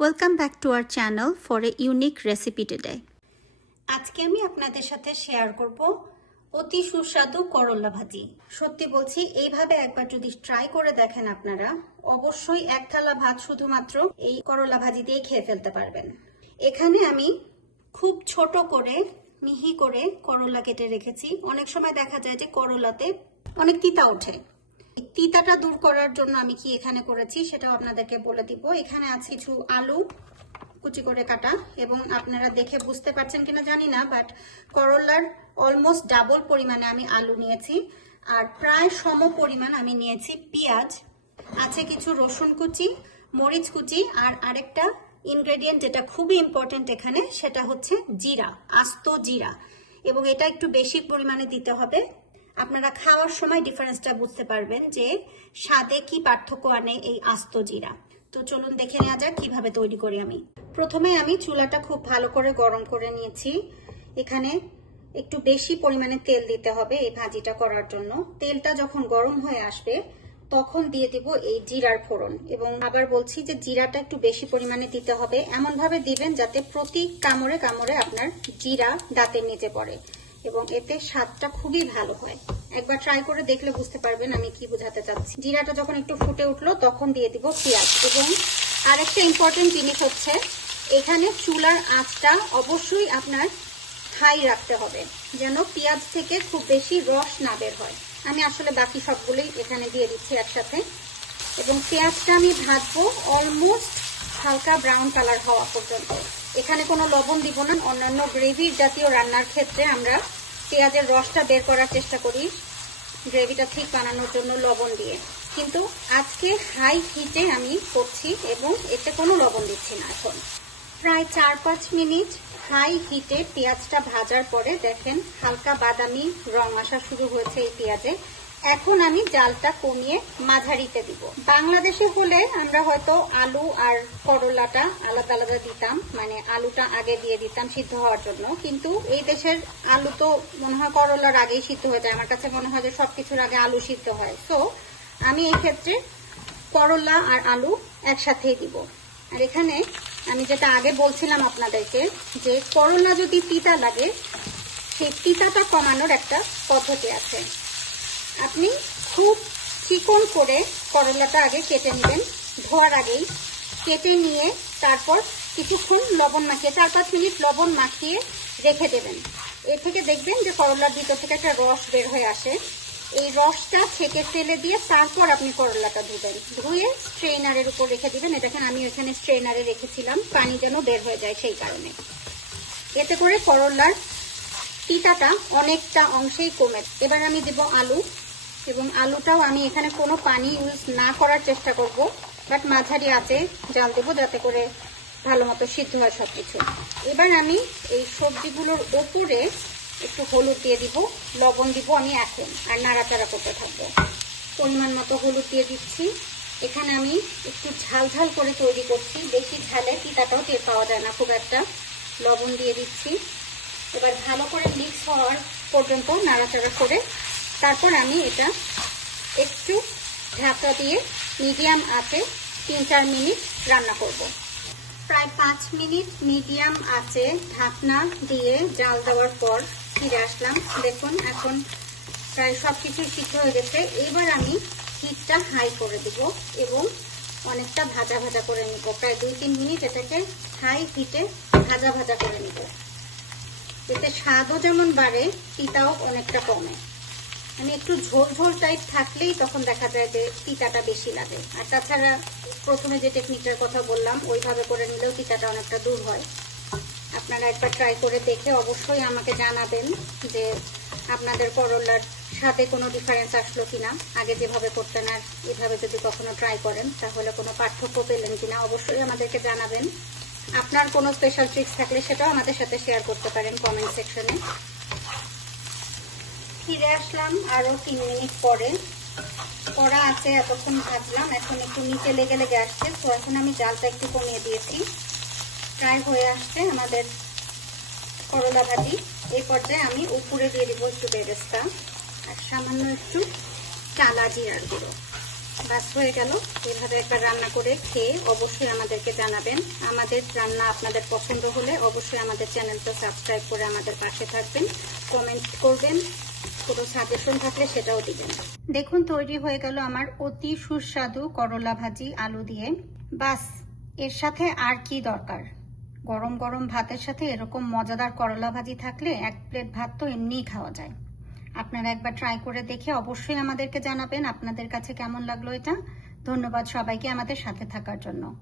Welcome back to our channel for a unique recipe today. আজকে আমি আপনাদের সাথে শেয়ার করব অতি সুস্বাদু করলা ভাজি। সত্যি বলছি, এইভাবে একবার যদি ট্রাই করে দেখেন আপনারা অবশ্যই এক থালা ভাত শুধুমাত্র এই করলা ভাজি দিয়ে খেয়ে ফেলতে পারবেন। এখানে আমি খুব ছোট করে মিহি করে করলা কেটে রেখেছি। অনেক সময় দেখা যায় যে করলাতে অনেক তিতা ওঠে। তিতাটা দূর করার জন্য আমি কি এখানে করেছি সেটাও আপনাদেরকে বলে দিব। এখানে আছে কিছু আলু কুচি করে কাটা, এবং আপনারা দেখে বুঝতে পারছেন কিনা জানি না, বাট করলার অলমোস্ট ডাবল পরিমাণে আমি আলু নিয়েছি, আর প্রায় সম পরিমাণ আমি নিয়েছি পেঁয়াজ। আছে কিছু রসুন কুচি, মরিচ কুচি, আর আরেকটা ইনগ্রেডিয়েন্ট যেটা খুবই ইম্পর্টেন্ট এখানে, সেটা হচ্ছে জিরা, আস্ত জিরা, এবং এটা একটু বেশি পরিমাণে দিতে হবে। আপনারা খাওয়ার সময় ডিফারেন্সটা বুঝতে পারবেন যে স্বাদে কি পার্থক্য আনে এই আস্ত জিরা। তো চলুন দেখে নেওয়া যাক কিভাবে তৈরি করি আমি। প্রথমে আমি চুলাটা খুব ভালো করে গরম করে নিয়েছি। এখানে একটু বেশি পরিমাণে তেল দিতে হবে এই ভাজিটা করার জন্য। তেলটা যখন গরম হয়ে আসবে তখন দিয়ে দিব এই জিরার ফোড়ন, এবং আবার বলছি যে জিরাটা একটু বেশি পরিমাণে দিতে হবে। এমন ভাবে দিবেন যাতে প্রতি কামড়ে কামড়ে আপনার জিরা দাঁতের নিচে পড়ে, এবং এতে স্বাদটা খুবই ভালো হয়। একবার ট্রাই করে দেখলে বুঝতে পারবেন আমি কি বোঝাতে চাচ্ছি। জিরাটা যখন একটু ফুটে উঠলো তখন দিয়ে দিব পেঁয়াজ। এবং আরেকটা ইম্পর্টেন্ট জিনিস হচ্ছে, এখানে চুলার আঁচটা অবশ্যই আপনার হাই রাখতে হবে, যেন পেঁয়াজ থেকে খুব বেশি রস না বের হয়। আমি আসলে বাকি সবগুলোই এখানে দিয়ে দিচ্ছি একসাথে, এবং পেঁয়াজটা আমি ভাজবো অলমোস্ট হালকা ব্রাউন কালার হওয়া পর্যন্ত। এখানে কোনো লবণ দিব না। অন্যান্য গ্রেভির জাতীয় রান্নার ক্ষেত্রে আমরা পেঁয়াজের রসটা বের করার চেষ্টা করি গ্রেভিটা ঠিক বানানোর জন্য লবণ দিয়ে, কিন্তু আজকে হাই হিটে আমি করছি এবং এতে কোনো লবণ দিচ্ছি না। এখন প্রায় 4-5 মিনিট হাই হিটে পেঁয়াজটা ভাজার পরে দেখেন হালকা বাদামি রং আসা শুরু হয়েছে এই পেঁয়াজে। এখন আমি জালটা কমিয়ে মাঝারিতে দিব। বাংলাদেশে হলে আমরা হয়তো আলু আর করলাটা আলাদা আলাদা দিতাম, মানে আলুটা আগে দিয়ে দিতাম সিদ্ধ হওয়ার জন্য, কিন্তু এই দেশের আলু তো মনে হয় করলার আগেই সিদ্ধ হয়ে যায়। আমার কাছে মনে হয় যে সবকিছুর আগে আলু সিদ্ধ হয়। তো আমি এই ক্ষেত্রে করলা আর আলু একসাথেই দিব। আর এখানে আমি যেটা আগে বলছিলাম আপনাদেরকে, যে করলা যদি তিতা লাগে সেই তিতাটা কমানোর একটা পদ্ধতি আছে। আপনি খুব চিকন করে করলাটা আগে কেটে নেবেন, ধোয়ার আগেই কেটে নিয়ে তারপর কিছুক্ষণ লবণ মাখিয়ে 4-5 মিনিট লবণ মাখিয়ে রেখে দেবেন। এ থেকে দেখবেন যে করলার ভিতর থেকে একটা রস বের হয়ে আসে। এই রসটা ছেঁকে ফেলে দিয়ে তারপর আপনি করলাটা ধুবেন, ধুয়ে স্ট্রেনারের উপর রেখে দিবেন। দেখেন আমি এখানে স্ট্রেনারে রেখেছিলাম, পানি যেন বের হয়ে যায় সেই কারণে। এতে করে করলার তিতাটা অনেকটা অংশেই কমে। এবার আমি দেব আলু, এবং আলুটাও আমি এখানে কোনো পানি ইউজ না করার চেষ্টা করব, বাট মাঝারি আঁচে জাল দেবো যাতে করে ভালো মতো সিদ্ধ হয় সবকিছু। এবার আমি এই সবজিগুলোর ওপরে একটু হলুদ দিয়ে দিব, লবণ দিব আমি এখন, আর নাড়াচাড়া করতে থাকবো। পরিমাণ মতো হলুদ দিয়ে দিচ্ছি। এখানে আমি একটু ঝাল ঝাল করে তৈরি করছি, বেশি ঝালে তিতাটাও টের পাওয়া যায় না খুব একটা। লবণ দিয়ে দিচ্ছি। এবার ভালো করে মিক্স হওয়ার পর্যন্ত নাড়াচাড়া করে তারপর আমি এটা একটু ঢাকা দিয়ে মিডিয়াম আঁচে 3-4 মিনিট রান্না করব। প্রায় 5 মিনিট মিডিয়াম আঁচে ঢাকনা দিয়ে জাল দেওয়ার পর ফিরে আসলাম। দেখুন এখন প্রায় সব কিছু সিদ্ধ হয়ে গেছে। এবার আমি হিটটা হাই করে দিব এবং অনেকটা ভাজা ভাজা করে নিব। প্রায় 2-3 মিনিট এটাকে হাই হিটে ভাজা ভাজা করে নিব। এতে স্বাদও যেমন বাড়ে, তিতাও অনেকটা কমে। আমি একটু ঝোল ঝোল টাইপ থাকলেই তখন দেখা যায় যে তিতাটা বেশি লাগে। আর তাছাড়া প্রথমে যে টেকনিকটার কথা বললাম ওইভাবে করে নিলেও তিতাটা অনেকটা দূর হয়। আপনারা একবার ট্রাই করে দেখে অবশ্যই আমাকে জানাবেন যে আপনাদের করলার স্বাদে কোনো ডিফারেন্স আসলো কিনা, আগে যেভাবে করতেন আর এভাবে যদি কখনো ট্রাই করেন তাহলে কোনো পার্থক্য পেলেন কিনা অবশ্যই আমাদেরকে জানাবেন। আপনার কোনো স্পেশাল ট্রিক্স থাকলে সেটাও আমাদের সাথে শেয়ার করতে পারেন কমেন্ট সেকশনে। ফিরে আসলাম আরো 3 মিনিট পরে। কড়া আছে এতক্ষণ ভাজলাম, এখন একটু নিচে লেগে লেগে আসছে, তো এখন আমি জালটা একটু কমিয়ে দিয়েছি। প্রায় হয়ে আসছে আমাদের করলা ভাজি। এই পর্যায়ে আমি উপরে দিয়ে দিব একটু বেরেস্তা আর সামান্য একটু টালা জিরার গুঁড়ো। বাস হয়ে গেল। এভাবে একবার রান্না করে খেয়ে অবশ্যই আমাদেরকে জানাবেন। আমাদের রান্না আপনাদের পছন্দ হলে অবশ্যই আমাদের চ্যানেলটা সাবস্ক্রাইব করে আমাদের পাশে থাকবেন, কমেন্ট করবেন, কোনো সাজেশন থাকলে সেটাও দিবেন। দেখুন তৈরি হয়ে গেল আমার অতি সুস্বাদু করলা ভাজি আলু দিয়ে। বাস, এর সাথে আর কি দরকার? গরম গরম ভাতের সাথে এরকম মজাদার করলা ভাজি থাকলে এক প্লেট ভাত তো এমনিই খাওয়া যায়। আপনারা একবার ট্রাই করে দেখে অবশ্যই আমাদেরকে জানাবেন আপনাদের কাছে কেমন লাগলো এটা। ধন্যবাদ সবাইকে আমাদের সাথে থাকার জন্য।